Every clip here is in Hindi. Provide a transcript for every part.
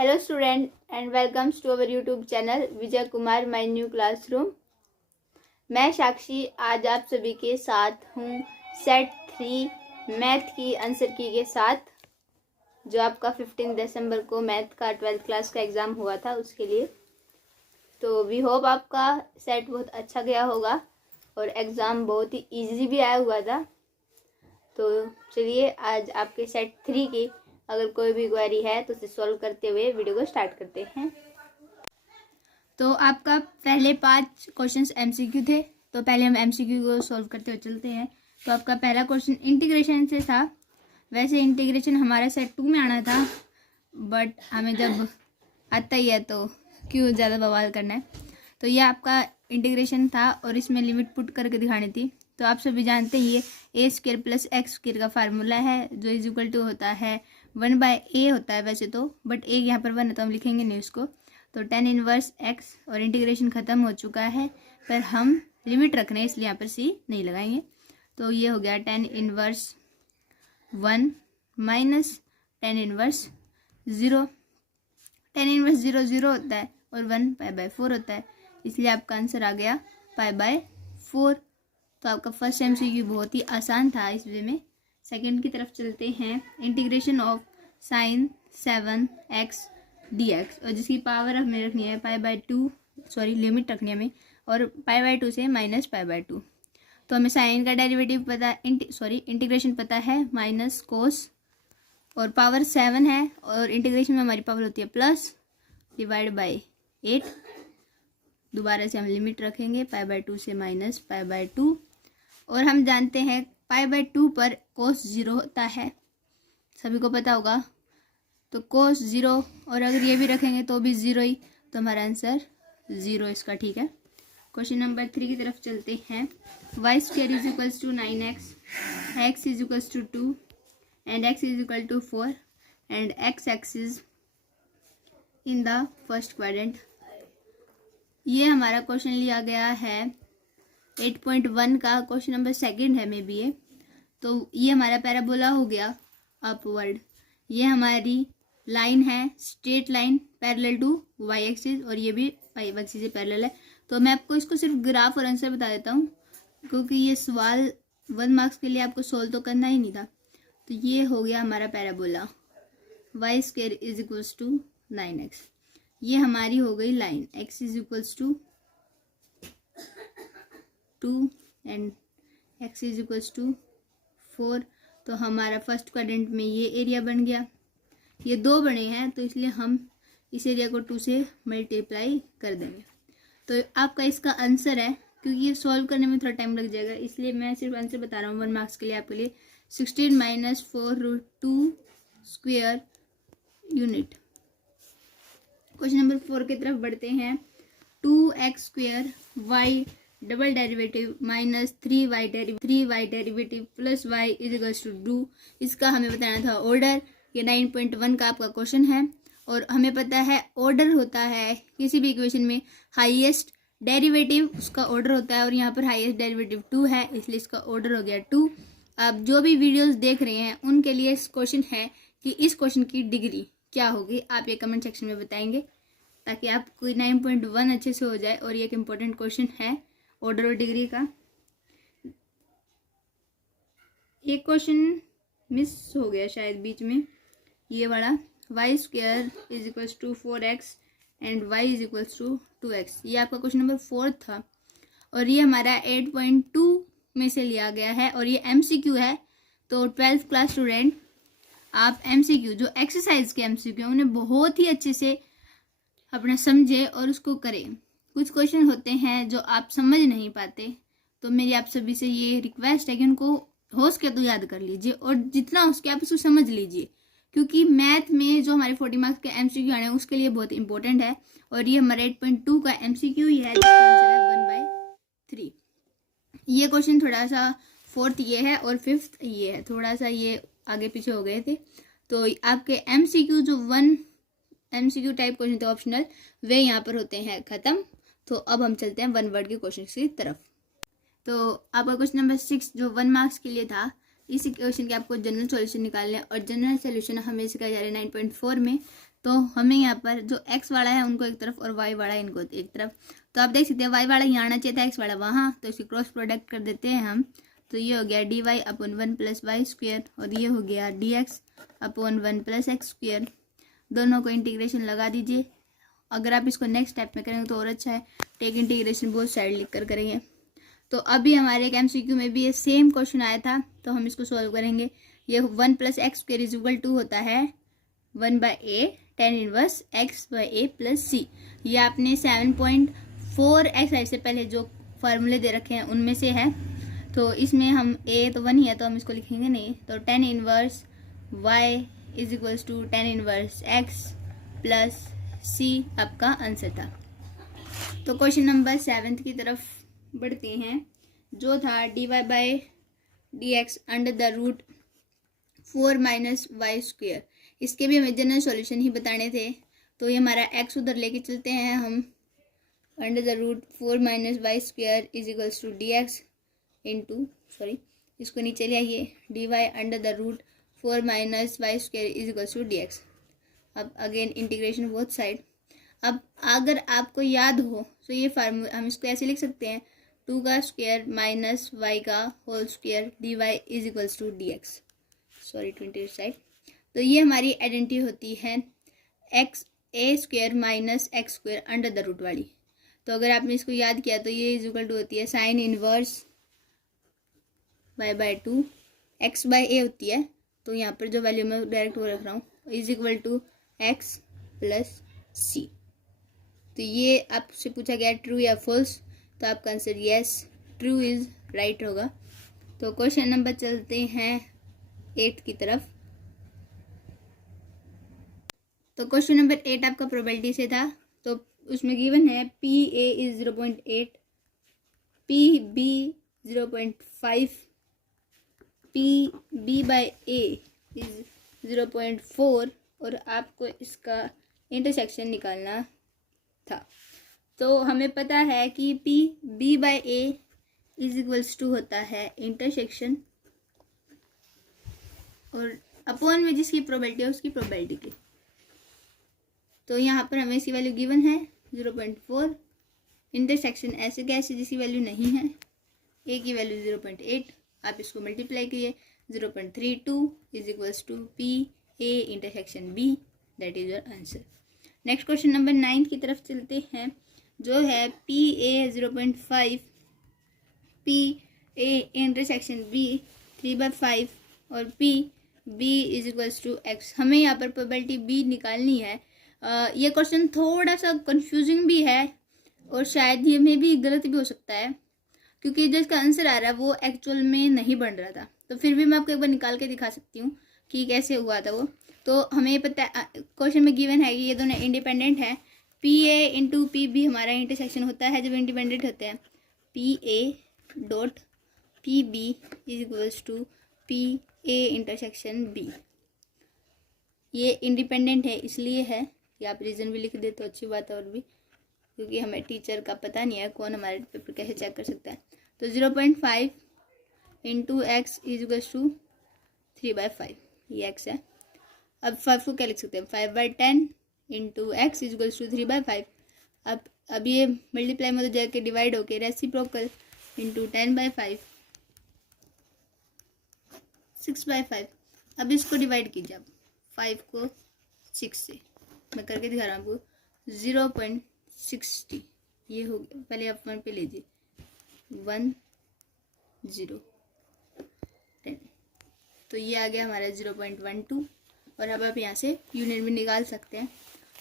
Hello student and welcome to our YouTube channel Vijay Kumar my new classroom. मैं साक्षी आज आप सभी के साथ हूँ सेट 3 मैथ की आंसर की के साथ, जो आपका 15 दिसंबर को मैथ का 12th क्लास का एग्ज़ाम हुआ था उसके लिए। तो वी होप आपका सेट बहुत अच्छा गया होगा और एग्ज़ाम बहुत ही इजी भी आया हुआ था। तो चलिए आज आपके सेट 3 की अगर कोई भी क्वेरी है तो उसे सॉल्व करते हुए वीडियो को स्टार्ट करते हैं। तो आपका पहले 5 क्वेश्चंस एमसीक्यू थे, तो पहले हम एमसीक्यू को सॉल्व करते हुए चलते हैं। तो आपका पहला क्वेश्चन इंटीग्रेशन से था। वैसे इंटीग्रेशन हमारा सेट 2 में आना था, बट हमें जब आता ही है तो क्यों ज़्यादा बवाल करना है। तो ये आपका इंटीग्रेशन था और इसमें लिमिट पुट करके दिखानी थी। तो आप सभी जानते हैं ये a² + x² का फार्मूला है, जो इज इक्वल टू होता है 1/a होता है वैसे तो, बट a यहाँ पर 1 है तो हम लिखेंगे नहीं उसको। तो tan इनवर्स x और इंटीग्रेशन ख़त्म हो चुका है, पर हम लिमिट रख रहे हैं इसलिए यहाँ पर c नहीं लगाएंगे। तो ये हो गया tan inverse 1 minus tan inverse 0। tan inverse 0 0 होता है और 1 π/4 होता है, इसलिए आपका आंसर आ गया π/4। तो आपका फर्स्ट एमसीक्यू बहुत ही आसान था इस वे में। सेकंड की तरफ चलते हैं। Integration of sin 7x dx, और जिसकी पावर हमें रखनी है π/2, लिमिट रखनी है हमें, और π/2 से -π/2। तो हमें साइन का डेरिवेटिव पता, इंटीग्रेशन पता है माइनस कोस, और पावर 7 है और इंटीग्रेशन में हमारी पावर होती है प्लस /8। दोबारा से हम लिमिट रखेंगे π/2 से -π/2, और हम जानते हैं π/2 पर कोस 0 होता है, सभी को पता होगा। तो कोस 0, और अगर ये भी रखेंगे तो भी 0 ही, तो हमारा आंसर 0 इसका ठीक है। क्वेश्चन नंबर 3 की तरफ चलते हैं। y² = 9x, x = 2 and x = 4 and x axis in the first quadrant। ये हमारा क्वेश्चन लिया गया है 8.1 का, क्वेश्चन नंबर 2 है मे बी ये। तो ये हमारा पैराबोला हो गया अपवर्ड। ये हमारी लाइन है straight line parallel to Y axis, और ये भी वाई एक्सिस से पैरेलल है। तो मैं आपको इसको सिर्फ ग्राफ और आंसर बता देता हूँ, क्योंकि ये सवाल 1 मार्क्स के लिए आपको सोल्व तो करना ही नहीं था। तो ये हो गया हमारा पैराबोला y² = 9x। ये हमारी हो गई लाइन x = 2 एंड x = 4। तो हमारा फर्स्ट क्वाड्रेंट में ये एरिया बन गया। ये 2 बने हैं तो इसलिए हम इस एरिया को 2 से मल्टीप्लाई कर देंगे। तो आपका इसका आंसर है, क्योंकि ये सॉल्व करने में थोड़ा टाइम लग जाएगा इसलिए मैं सिर्फ आंसर बता रहा हूँ 1 मार्क्स के लिए आपके लिए। 16 - 4√2² यूनिट। क्वेश्चन नंबर 4 की तरफ बढ़ते हैं। 2x² y double derivative minus 3y derivative plus y = 2। इसका हमें बताना था ऑर्डर। ये 9.1 का आपका क्वेश्चन है, और हमें पता है ऑर्डर होता है किसी भी इक्वेशन में हाईएस्ट डेरिवेटिव उसका ऑर्डर होता है, और यहाँ पर हाईएस्ट डेरिवेटिव 2 है इसलिए इसका ऑर्डर हो गया 2। आप जो भी वीडियोस देख रहे हैं उनके लिए इस क्वेश्चन है कि इस क्वेश्चन की डिग्री क्या होगी, आप ये कमेंट सेक्शन में बताएंगे ताकि आपको 9.1 अच्छे से हो जाए। और ये एक इम्पोर्टेंट क्वेश्चन है ऑर्डर और डिग्री का। एक क्वेश्चन मिस हो गया शायद बीच में, ये वाला y² = 4x and y = 2x। ये आपका क्वेश्चन नंबर 4 था, और ये हमारा 8.2 में से लिया गया है, और ये MCQ है। तो 12th क्लास स्टूडेंट आप MCQ जो एक्सरसाइज के MCQ उन्हें बहुत ही अच्छे से अपना समझे और उसको करें। कुछ क्वेश्चन होते हैं जो आप समझ नहीं पाते, तो मेरी आप सभी से ये रिक्वेस्ट है कि उनको हो सके तो याद कर लीजिए, और जितना हो सके आप उसको समझ लीजिए, क्योंकि मैथ में जो हमारे 40 मार्क्स के MCQ आने हैं उसके लिए बहुत इंपॉर्टेंट है। और ये हमारे 8.2 का MCQ ही है, जिसका आंसर है 1/3। ये क्वेश्चन थोड़ा सा 4th ये है और 5th ये है, थोड़ा सा ये आगे पीछे हो गए थे। तो आपके MCQ जो 1 MCQ टाइप क्वेश्चन थे ऑप्शनल, वे यहाँ पर होते हैं ख़त्म। तो अब हम चलते हैं 1 वर्ड के क्वेश्चन की तरफ। तो आपका क्वेश्चन नंबर 6 जो 1 मार्क्स के लिए था, इस क्वेश्चन के आपको जनरल सॉल्यूशन निकालना है, और जनरल सॉल्यूशन हमें सिखाया जा रहा है 9.4 में। तो हमें यहाँ पर जो x वाला है उनको एक तरफ और y वाला इनको एक तरफ, तो आप देख सकते हैं y वाला यहाँ आना चाहिए था, x वाला वहाँ, तो इसकी क्रॉस प्रोडक्ट कर देते हैं हम। तो ये हो गया dy अपॉन 1 + y² और ये हो गया dx अपॉन 1 + x²। दोनों को इंटीग्रेशन लगा दीजिए। अगर आप इसको नेक्स्ट स्टेप में करेंगे तो और अच्छा है, टेक इंटीग्रेशन बोथ साइड लिख कर करेंगे। तो अभी हमारे एक MCQ में भी ये सेम क्वेश्चन आया था, तो हम इसको सॉल्व करेंगे। ये 1 + x² = होता है 1/a tan inverse x/a + c। ये आपने 7.4 एक्सरसाइज से पहले जो फार्मूले दे रखे हैं उनमें से है। तो इसमें हम a तो 1 ही है तो हम इसको लिखेंगे नहीं, तो tan inverse y = tan inverse x + c आपका आंसर था। तो क्वेश्चन नंबर 7 की तरफ बढ़ते हैं, जो था dy/dx √4 - y²। इसके भी हमें जनरल सॉल्यूशन ही बताने थे, तो ये हमारा x उधर लेके चलते हैं हम। √4 - y² = dx इंटू, सॉरी इसको नीचे ले आइए, dy √4 - y² = dx। अब अगेन इंटीग्रेशन बोथ साइड। अब अगर आपको याद हो तो ये फार्मूला हम इसको ऐसे लिख सकते हैं, 2 का स्क्वायर माइनस y का whole square dy = dx, sorry 20 side. तो ये हमारी आइडेंटिटी होती है a² - x² under the root वाली। तो अगर आपने इसको याद किया तो ये इक्वल टू होती है साइन इनवर्स y/2 x/a होती है। तो यहाँ पर जो वैल्यू मैं डायरेक्ट वो रख रहा हूँ = x + c। तो ये आपसे पूछा गया ट्रू या फॉल्स, तो आपका answer yes true is right होगा। तो क्वेश्चन नंबर चलते हैं 8 की तरफ। तो क्वेश्चन नंबर 8 आपका प्रोबेबिलिटी से था, तो उसमें गिवन है PA = 0.8, PB 0.5, PB/A = 0.4 और आपको इसका इंटरसेक्शन निकालना था। तो हमें पता है कि PB/A = होता है इंटरसेक्शन और अपॉन में जिसकी प्रोबेबिलिटी है उसकी प्रोबेबिलिटी की। तो यहाँ पर हमें इसकी वैल्यू गिवन है 0.4, इंटरसेक्शन ऐसे कैसे जिसकी वैल्यू नहीं है, a की वैल्यू 0.8, आप इसको मल्टीप्लाई करिए 0.32 = PA intersection B, that is your answer. Next question number 9 की तरफ चलते हैं, जो है PA 0.5, PA इंटरसेक्शन B 3/5 और PB = x। हमें यहाँ पर प्रोबेबिलिटी B निकालनी है। ये क्वेश्चन थोड़ा सा कंफ्यूजिंग भी है और शायद ये में भी गलत भी हो सकता है, क्योंकि जो इसका आंसर आ रहा है वो एक्चुअल में नहीं बन रहा था। तो फिर भी मैं आपको एक बार निकाल के दिखा सकती हूँ कि कैसे हुआ था वो। तो हमें पता है क्वेश्चन में गिवन है कि ये दोनों इंडिपेंडेंट हैं। PA × PB हमारा इंटरसेक्शन होता है जब इंडिपेंडेंट होते हैं, PA.PB = PA इंटरसेक्शन B। ये इंडिपेंडेंट है इसलिए है, या आप रीज़न भी लिख दे तो अच्छी बात है, और भी क्योंकि हमें टीचर का पता नहीं है कौन हमारे पेपर कैसे चेक कर सकता है। तो 0.5 × x = 3/5, ये x है। अब 5 को क्या लिख सकते हैं, 5/10 × x = 3/5। अब ये मल्टीप्लाई में तो जाके डिवाइड होके रेसिप्रोकल × 10/5 6/5। अब इसको डिवाइड कीजिए आप 5 को 6 से, मैं करके दिखा रहा हूँ आपको, 0.60 ये हो गया। पहले आप 1 पे लीजिए 1 0 10, तो ये आ गया हमारा 0.12। और अब आप यहाँ से यूनिट भी निकाल सकते हैं।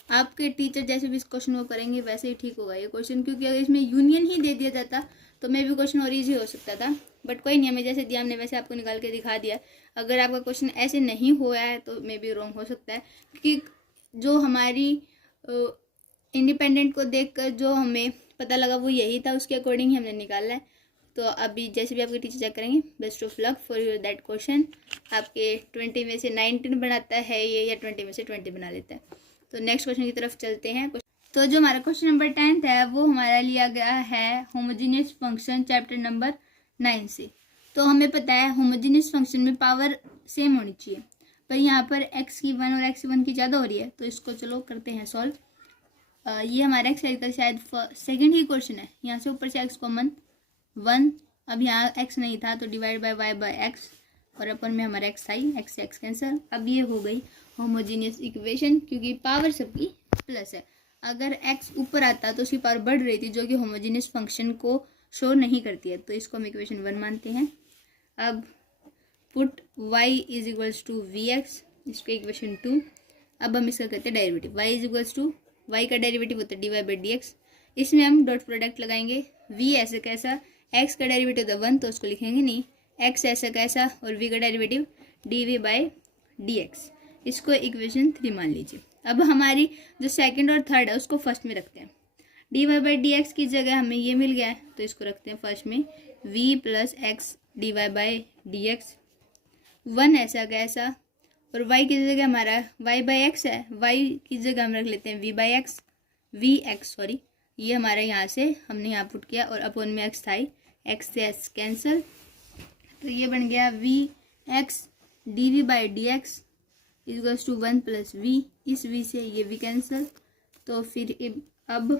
आपके टीचर जैसे भी इस क्वेश्चन को करेंगे वैसे ही ठीक होगा ये क्वेश्चन, क्योंकि अगर इसमें यूनियन ही दे दिया जाता तो मे भी क्वेश्चन और ईजी हो सकता था, बट कोई नहीं, हमें जैसे दिया हमने वैसे आपको निकाल के दिखा दिया। अगर आपका क्वेश्चन ऐसे नहीं हुआ है तो मे भी रॉन्ग हो सकता है, क्योंकि जो हमारी इंडिपेंडेंट को देखकर जो हमें पता लगा वो यही था, उसके अकॉर्डिंग ही हमने निकाला है। तो अभी जैसे भी आपके टीचर चेक करेंगे, best of luck for your that question. आपके 20 में से 19 बनाता है ये, या 20 में से 20 बना लेता है। तो नेक्स्ट क्वेश्चन की तरफ चलते हैं। तो जो हमारा क्वेश्चन नंबर 10 है वो हमारा लिया गया है होमोजीनियस फंक्शन चैप्टर नंबर 9 से। तो हमें पता है होमोजीनियस फंक्शन में पावर सेम होनी चाहिए। पर यहाँ पर x की 1 और x की 1 की ज़्यादा हो रही है, तो इसको चलो करते हैं सॉल्व। ये हमारा एक्सरसाइज का शायद सेकंड ही क्वेश्चन है। यहाँ से ऊपर से x कॉमन 1, अब यहाँ x नहीं था तो divide by y by x, और अपन में हमारा x आई, x से x कैंसिल। अब ये हो गई होमोजीनियस इक्वेशन, क्योंकि पावर सबकी प्लस है। अगर x ऊपर आता तो उसकी पावर बढ़ रही थी, जो कि होमोजीनियस फंक्शन को शो नहीं करती है, तो इसको हम इक्वेशन 1 मानते हैं। अब put y is equals to we X, इसको इक्वेशन 2। अब हम इसका करते हैं derivative, y is equals to y का डेरिवेटिव होता है D Y by D X. इसमें हम डॉट प्रोडक्ट लगाएंगे, v ऐसा कैसा, x का डेरिवेटिव होता है 1 तो उसको लिखेंगे नहीं, x ऐसा कैसा, और v का derivative D we by D X. इसको इक्वेशन 3 मान लीजिए। अब हमारी जो सेकंड और थर्ड है उसको फर्स्ट में रखते हैं। D Y by D X की जगह हमें ये मिल गया है, तो इसको रखते हैं फर्स्ट में, v plus x d Y by D x. 1 ऐसा कैसा, और y की जगह हमारा y बाई एक्स है, y की जगह हम रख लेते हैं v by x, v x sorry, ये हमारा यहाँ से हमने यहाँ पुट किया, और अपॉन में x था, x से x कैंसिल, तो ये बन गया v x d we by D x equals to 1 plus v, इस v से ये v कैंसिल। तो फिर अब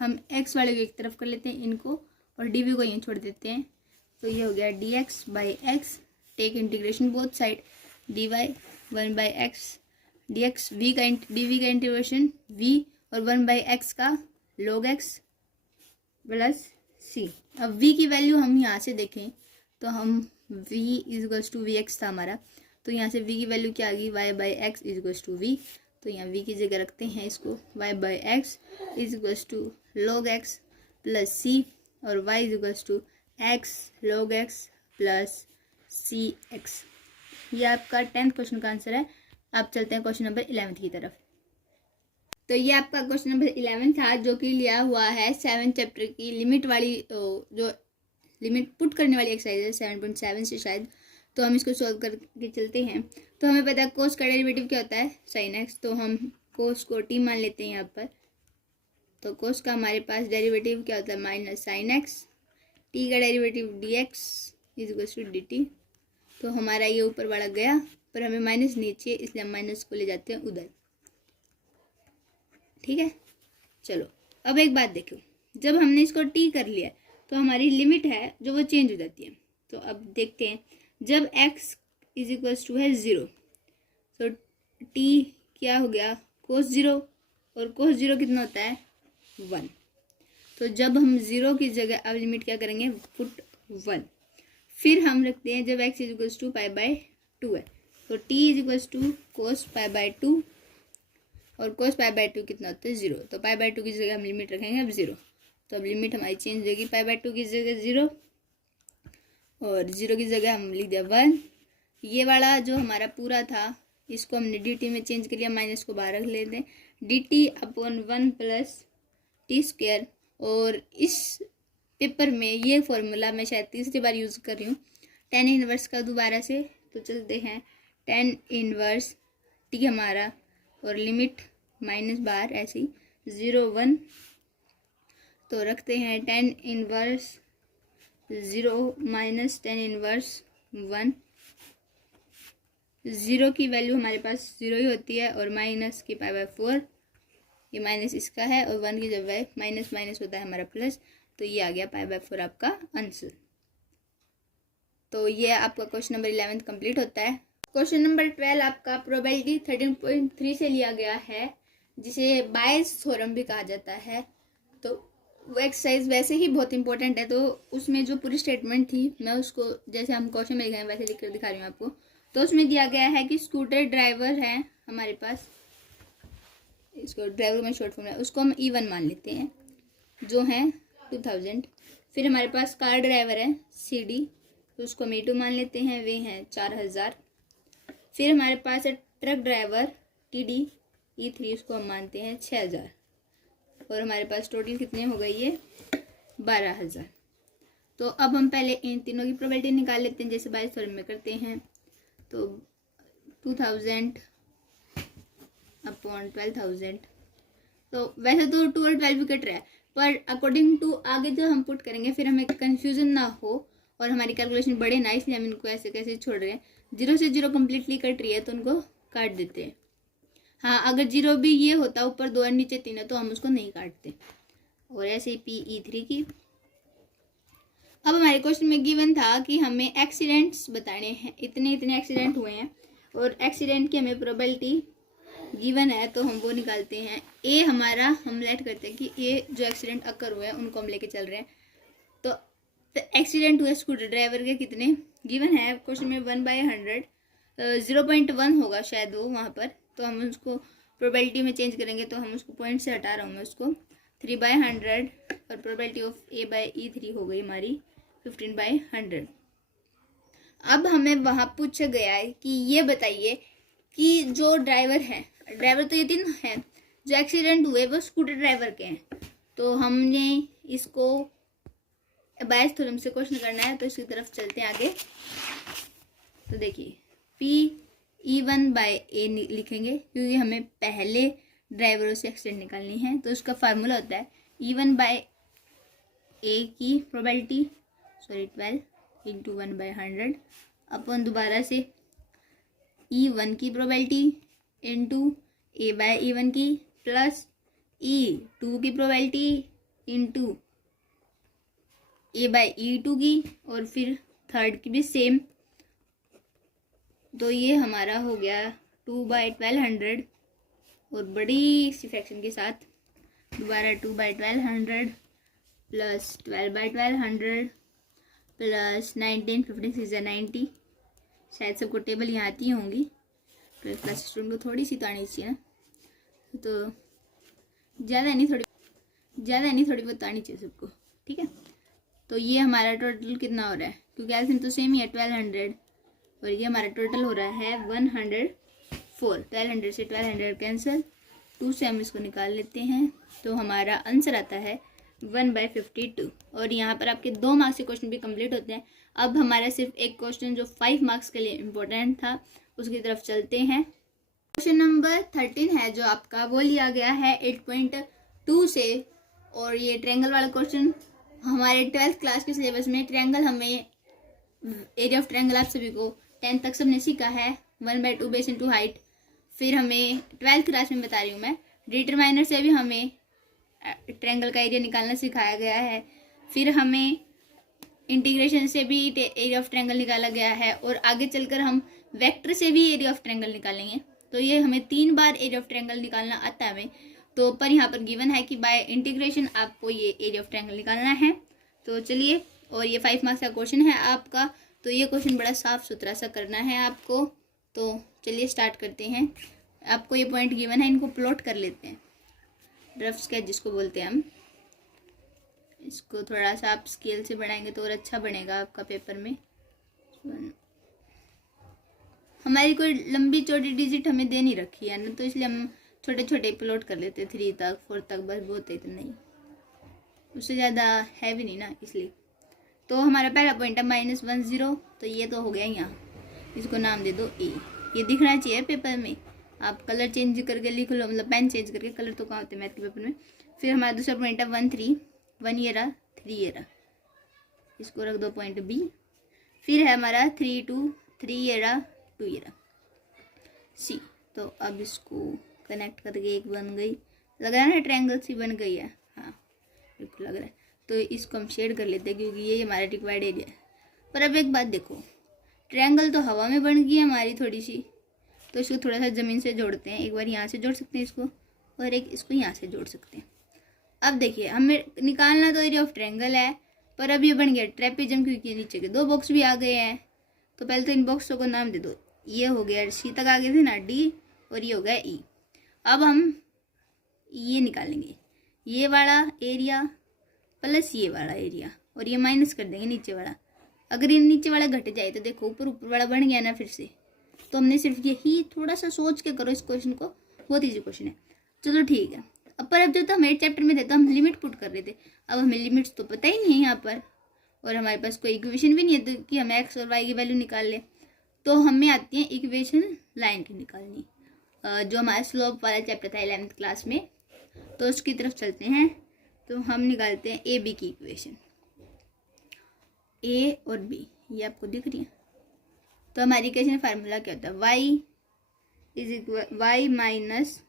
हम x वाले को एक तरफ कर लेते हैं इनको, और डी वी को यहीं छोड़ देते हैं, तो ये हो गया d x by x, take integration both side, d y 1 by x d x, v का डी वी का इंटीग्रेशन v, और 1 बाई एक्स का log x प्लस c। अब v की वैल्यू हम यहाँ से देखें तो हम v equals to we x था हमारा, तो यहाँ से v की वैल्यू क्या आ गई, y by x equals to v, तो यहाँ v की जगह रखते हैं इसको, y by x equals to log x plus c, और y equals to x log x plus c x. ये आपका 10th क्वेश्चन का आंसर है। अब चलते हैं क्वेश्चन नंबर 11 की तरफ। तो ये आपका क्वेश्चन नंबर 11 था, जो कि लिया हुआ है 7 चैप्टर की लिमिट वाली, जो लिमिट पुट करने वाली एक्सरसाइज है 7.7 से शायद। तो हम इसको सॉल्व करके चलते हैं। तो हमें पता है कोस का डेरिवेटिव क्या होता है, साइन एक्स, तो हम कोस को टी मान लेते हैं यहाँ पर। तो कोस का हमारे पास डेरिवेटिव क्या होता है, माइनस साइन एक्स, टी का derivative d x is equals to d t. तो हमारा ये ऊपर वाला गया, पर हमें माइनस नीचे, इसलिए हम माइनस को ले जाते हैं उधर। ठीक है, चलो अब एक बात देखो, जब हमने इसको टी कर लिया तो हमारी लिमिट है जो वो चेंज हो जाती है। तो अब देखते हैं, जब x इज इक्वल्स टू है 0, तो t क्या हो गया, कोस 0, और कोस 0 कितना होता है 1। तो जब हम 0 की जगह अब लिमिट क्या करेंगे, पुट 1। फिर हम रखते हैं जब x is equals to pi by 2 है, तो t is equals to cos pi by 2, और कोस पाई बाई 2 कितना होता है 0। तो पाई बाई 2 की जगह हम लिमिट रखेंगे अब 0। तो अब लिमिट हमारी चेंज होगी, पाई बाई 2 की जगह 0, और 0 की जगह हम लिख दिया 1। ये वाला जो हमारा पूरा था इसको हमने डी टी में चेंज कर लिया, माइनस को बाहर रख लेते हैं, D T upon 1 plus T square. और इस पेपर में ये फॉर्मूला मैं शायद तीसरी बार यूज़ कर रही हूँ, टेन इनवर्स का दोबारा से। तो चलते हैं, टेन इनवर्स टी हमारा, और लिमिट माइनस बाहर ऐसे ही 0 1, तो रखते हैं tan inverse 0 minus tan inverse 1। 0 की वैल्यू हमारे पास 0 ही होती है, और माइनस की पाई बाई 4, ये माइनस इसका है, और 1 की जगह माइनस माइनस होता है हमारा प्लस, तो ये आ गया पाई बाई 4 आपका आंसर। तो ये आपका क्वेश्चन नंबर 11 कंप्लीट होता है। क्वेश्चन नंबर 12 आपका प्रोबेबिलिटी 13.3 से लिया गया है, जिसे बायस थ्योरम भी कहा जाता है। तो वो एक्सरसाइज वैसे ही बहुत इंपॉर्टेंट है, तो उसमें जो पूरी स्टेटमेंट थी मैं उसको जैसे हम क्वेश्चन में लिखे हैं वैसे लिख कर दिखा रही हूँ आपको। तो उसमें दिया गया है कि स्कूटर ड्राइवर है हमारे पास, इसको ड्राइवर में शॉर्ट फॉर्म है, उसको हम E1 मान लेते हैं जो है 2000। फिर हमारे पास कार ड्राइवर है CD, तो उसको हम E2 मान लेते हैं, वे हैं 4000। फिर हमारे पास है ट्रक ड्राइवर TD E3, उसको हम मानते हैं 6000। और हमारे पास टोटल कितने हो गई है 12000। तो अब हम पहले इन तीनों की प्रोबेबिलिटी निकाल लेते हैं जैसे बायस थ्योरम में करते हैं। तो 2000 अपॉन 12000, तो वैसे तो 2 और 12 भी कट रहा है, पर अकॉर्डिंग टू आगे जो हम पुट करेंगे फिर हमें कंफ्यूजन ना हो और हमारी कैलकुलेशन बढ़े ना, इसलिए हम इनको ऐसे कैसे छोड़ रहे हैं। 0 से 0 कम्प्लीटली कट रही है तो उनको काट देते हैं। हाँ, अगर 0 भी ये होता ऊपर 2 और नीचे 3 है तो हम उसको नहीं काटते। और ऐसे PE3 की। अब हमारे क्वेश्चन में गिवन था कि हमें एक्सीडेंट्स बताने हैं, इतने इतने एक्सीडेंट हुए हैं और एक्सीडेंट की हमें प्रोबेबिलिटी गिवन है, तो हम वो निकालते हैं। ए हमारा हम लेट करते हैं कि ये जो एक्सीडेंट अकर हुए हैं उनको हम लेके चल रहे हैं। तो एक्सीडेंट हुए स्कूटर ड्राइवर के कितने गिवन है क्वेश्चन में, 1/100, 0.1 होगा शायद वो वहाँ पर। तो हम उसको प्रोबेबिलिटी में चेंज करेंगे, तो हम उसको पॉइंट से हटा रहा हूँ मैं उसको, 3/100 और प्रोबेबिलिटी ऑफ A/E3 हो गई हमारी 15/100। अब हमें वहाँ पूछा गया है कि ये बताइए कि जो ड्राइवर है, ड्राइवर तो ये 3 हैं, जो एक्सीडेंट हुए वो स्कूटर ड्राइवर के हैं। तो हमने इसको बायस थ्योरम से क्वेश्चन करना है, तो इसकी तरफ चलते हैं आगे। तो देखिए P(E1/A) लिखेंगे क्योंकि हमें पहले ड्राइवरों से एक्सीडेंट निकालनी है। तो उसका फार्मूला होता है E1/A की प्रोबेबिलिटी 12 इंटू 1/100 अपन दोबारा से E1 की प्रोबेबिलिटी इंटू A/E1 की प्लस E2 की प्रोबेबिलिटी इंटू A/E2 की और फिर थर्ड की भी सेम। तो ये हमारा हो गया 2/1200 और बड़ी सी फ्रैक्शन के साथ दोबारा 2/1200 प्लस 12/1200 प्लस 19, 56 या 90। शायद सबको टेबल यहाँ आती होंगी, तो क्लास स्टूडेंट को थोड़ी सी तो आनी चाहिए ना, तो ज़्यादा नहीं थोड़ी बहुत आनी चाहिए सबको, ठीक है। तो ये हमारा टोटल कितना हो रहा है, क्योंकि एल्सियम तो सेम ही है 1200 और ये हमारा टोटल हो रहा है 104। 1200 से 1200 कैंसिल, 2 से हम इसको निकाल लेते हैं, तो हमारा आंसर आता है 1/52। और यहाँ पर आपके 2 मार्क्स के क्वेश्चन भी कंप्लीट होते हैं। अब हमारा सिर्फ एक क्वेश्चन जो 5 मार्क्स के लिए इम्पोर्टेंट था उसकी तरफ चलते हैं। क्वेश्चन नंबर 13 है जो आपका, वो लिया गया है 8.2 से। और ये ट्रायंगल वाला क्वेश्चन हमारे 12th क्लास के सिलेबस में, ट्रायंगल हमें एरिया ऑफ ट्रायंगल आप सभी को 10th तक सबने सीखा है, 1/2 बेस इनटू हाइट। फिर हमें 12th क्लास में बता रही हूँ मैं, डिटरमाइनर से भी हमें ट्रायंगल का एरिया निकालना सिखाया गया है। फिर हमें इंटीग्रेशन से भी एरिया ऑफ ट्रायंगल निकाला गया है और आगे चलकर हम वेक्टर से भी एरिया ऑफ ट्रायंगल निकालेंगे। तो ये हमें 3 बार एरिया ऑफ ट्रायंगल निकालना आता है हमें। तो पर यहाँ पर गिवन है कि बाय इंटीग्रेशन आपको ये एरिया ऑफ ट्रायंगल निकालना है। तो चलिए, और ये 5 मार्क्स का क्वेश्चन है आपका, तो ये क्वेश्चन बड़ा साफ सुथरा सा करना है आपको। तो चलिए स्टार्ट करते हैं। आपको ये पॉइंट गिवन है, इनको प्लॉट कर लेते हैं, रफ स्केच जिसको बोलते हैं हम। इसको थोड़ा सा आप स्केल से बनाएंगे तो और अच्छा बनेगा आपका पेपर में। हमारी कोई लंबी चौड़ी डिजिट हमें दे नहीं रखी है ना, तो इसलिए हम छोटे छोटे प्लॉट कर लेते हैं, 3 तक 4 तक, बस बहुत है, इतना नहीं, उससे ज़्यादा हैवी नहीं ना, इसलिए। तो हमारा पहला पॉइंट है -10, तो ये तो हो गया यहाँ, इसको नाम दे दो ए। ये दिखना चाहिए पेपर में, आप कलर चेंज करके लिख लो, मतलब पेन चेंज करके, कलर तो कहाँ होते हैं मैथ के पेपर में। फिर हमारा दूसरा पॉइंट है 1 3, 1 ये रहा, 3 ये रहा, इसको रख दो पॉइंट बी। फिर है हमारा 3 2, 3 ये रहा, 2 ये रहा, सी। तो अब इसको कनेक्ट करके एक बन गई, लग रहा है ना ट्रायंगल सी बन गई है, हाँ बिल्कुल लग रहा है। तो इसको हम शेड कर लेते हैं क्योंकि ये हमारा रिक्वायर्ड एरिया है। पर अब एक बात देखो, ट्रायंगल तो हवा में बन गई है हमारी थोड़ी सी, तो इसको थोड़ा सा ज़मीन से जोड़ते हैं। एक बार यहाँ से जोड़ सकते हैं इसको, और एक इसको यहाँ से जोड़ सकते हैं। अब देखिए, हमें निकालना तो एरिया ऑफ ट्रायंगल है, पर अब ये बन गया ट्रेपेजियम, क्योंकि नीचे के 2 बॉक्स भी आ गए हैं। तो पहले तो इन बॉक्सों को नाम दे दो। ये हो गया सी तक आ गए थे ना, डी, और ये हो गया ई। अब हम ये निकालेंगे, ये वाला एरिया प्लस ये वाला एरिया, और ये माइनस कर देंगे नीचे वाला। अगर ये नीचे वाला घट जाए तो देखो ऊपर ऊपर वाला बन गया ना फिर से। तो हमने सिर्फ यही थोड़ा सा सोच के करो इस क्वेश्चन को, बहुत ईजी क्वेश्चन है। चलो ठीक है। पर अब जो तो हमारे चैप्टर में थे तो हम लिमिट पुट कर रहे थे, अब हमें लिमिट्स तो पता ही नहीं है यहाँ पर, और हमारे पास कोई इक्वेशन भी नहीं है तो कि हमें एक्स और वाई की वैल्यू निकाल ले। तो हमें आती है इक्वेशन लाइन की निकालनी, जो हमारा स्लोप वाला चैप्टर था 11th क्लास में। तो उसकी तरफ चलते हैं। तो हम निकालते हैं ए बी की इक्वेशन। ए और बी, ये आपको दिख रही है। तो हमारी इक्वेशन फार्मूला क्या होता है, y is equal y minus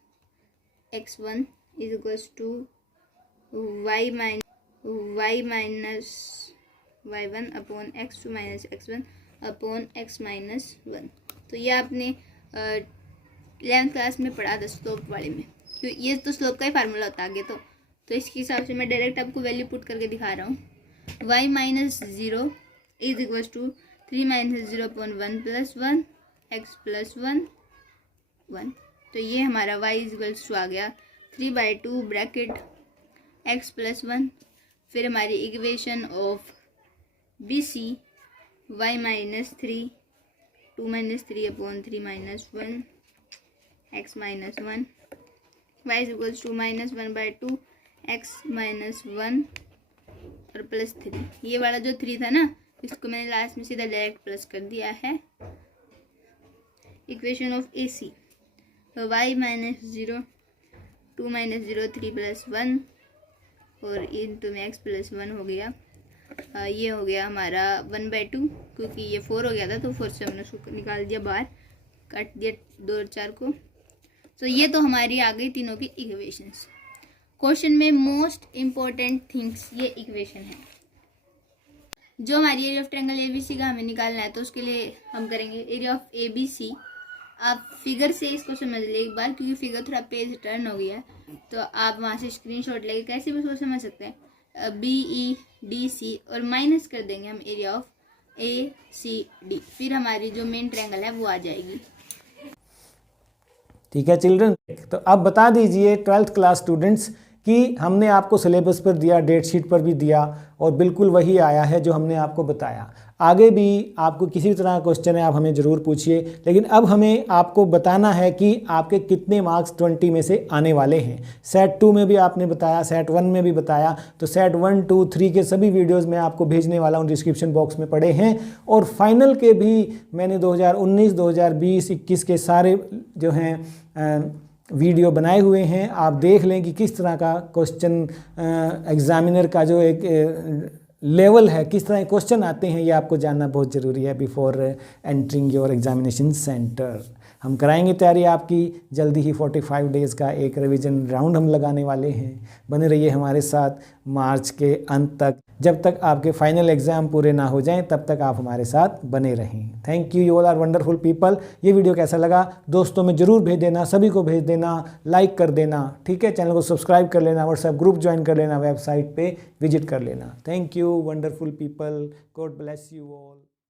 x1 is equals to y minus y1 upon x2 minus x1 upon x minus 1। तो ये आपने 11th क्लास में पढ़ा था स्लोप वाले में, क्यों ये तो स्लोप का ही फार्मूला होता है आगे। तो इसके हिसाब से मैं डायरेक्ट आपको वैल्यू पुट करके दिखा रहा हूँ। y minus 0 is equal to 3 minus 0 upon 1 plus 1 x plus 1 1। तो ये हमारा y इज इक्वल टू आ गया 3/2 ब्रैकेट x प्लस 1। फिर हमारी equation of b c y minus 3 2 minus 3 upon 3 minus 1 x minus 1 y is equal to minus 1/2 x minus 1 और प्लस 3। ये वाला जो 3 था ना, इसको मैंने लास्ट में सीधा डायरेक्ट प्लस कर दिया है। Equation of a c y minus 0 2 minus 0 3 plus 1 और इंटू में x प्लस 1 हो गया। ये हो गया हमारा 1/2, क्योंकि ये 4 हो गया था तो 4 से हमने उसको निकाल दिया बाहर, काट दिया 2 और 4 को। तो ये तो हमारी आ गई तीनों की इक्वेशंस। क्वेश्चन में मोस्ट इम्पोर्टेंट थिंग्स ये इक्वेशन है। जो हमारी एरिया ऑफ ट्रायंगल ABC का हमें निकालना है, तो उसके लिए हम करेंगे एरिया ऑफ ABC। आप फिगर से इसको समझ ले एक बार, क्योंकि फिगर थोड़ा पेज टर्न हो गया है, तो आप वहाँ से स्क्रीनशॉट लेके कैसे भी उसको समझ सकते हैं। BEDC और माइनस कर देंगे हम एरिया ऑफ ACD, फिर हमारी जो मेन ट्रायंगल है वो आ जाएगी। ठीक है चिल्ड्रन, तो अब बता दीजिए 12th क्लास स्टूडेंट्स कि हमने आपको सिलेबस पर दिया, डेट शीट पर भी दिया और बिल्कुल वही आया है जो हमने आपको बताया। आगे भी आपको किसी भी तरह का क्वेश्चन है आप हमें ज़रूर पूछिए, लेकिन अब हमें आपको बताना है कि आपके कितने मार्क्स 20 में से आने वाले हैं। सेट 2 में भी आपने बताया, सेट 1 में भी बताया, तो सेट 1 2 3 के सभी वीडियोज़ मैं आपको भेजने वाला हूँ, डिस्क्रिप्शन बॉक्स में पड़े हैं। और फाइनल के भी मैंने 2019 2020 21 के सारे जो हैं वीडियो बनाए हुए हैं। आप देख लें कि किस तरह का क्वेश्चन एग्जामिनर का जो एक लेवल है, किस तरह के क्वेश्चन आते हैं, ये आपको जानना बहुत ज़रूरी है before entering your examination centre. हम कराएंगे तैयारी आपकी जल्दी ही। 45 डेज़ का एक रिवीजन राउंड हम लगाने वाले हैं। बने रहिए हमारे साथ मार्च के अंत तक, जब तक आपके फाइनल एग्ज़ाम पूरे ना हो जाएं तब तक आप हमारे साथ बने रहें। Thank you, you all are wonderful people. ये वीडियो कैसा लगा दोस्तों में ज़रूर भेज देना, सभी को भेज देना, लाइक कर देना, ठीक है। चैनल को सब्सक्राइब कर लेना, व्हाट्सएप ग्रुप ज्वाइन कर लेना, वेबसाइट पे विजिट कर लेना। Thank you wonderful people, God bless you all.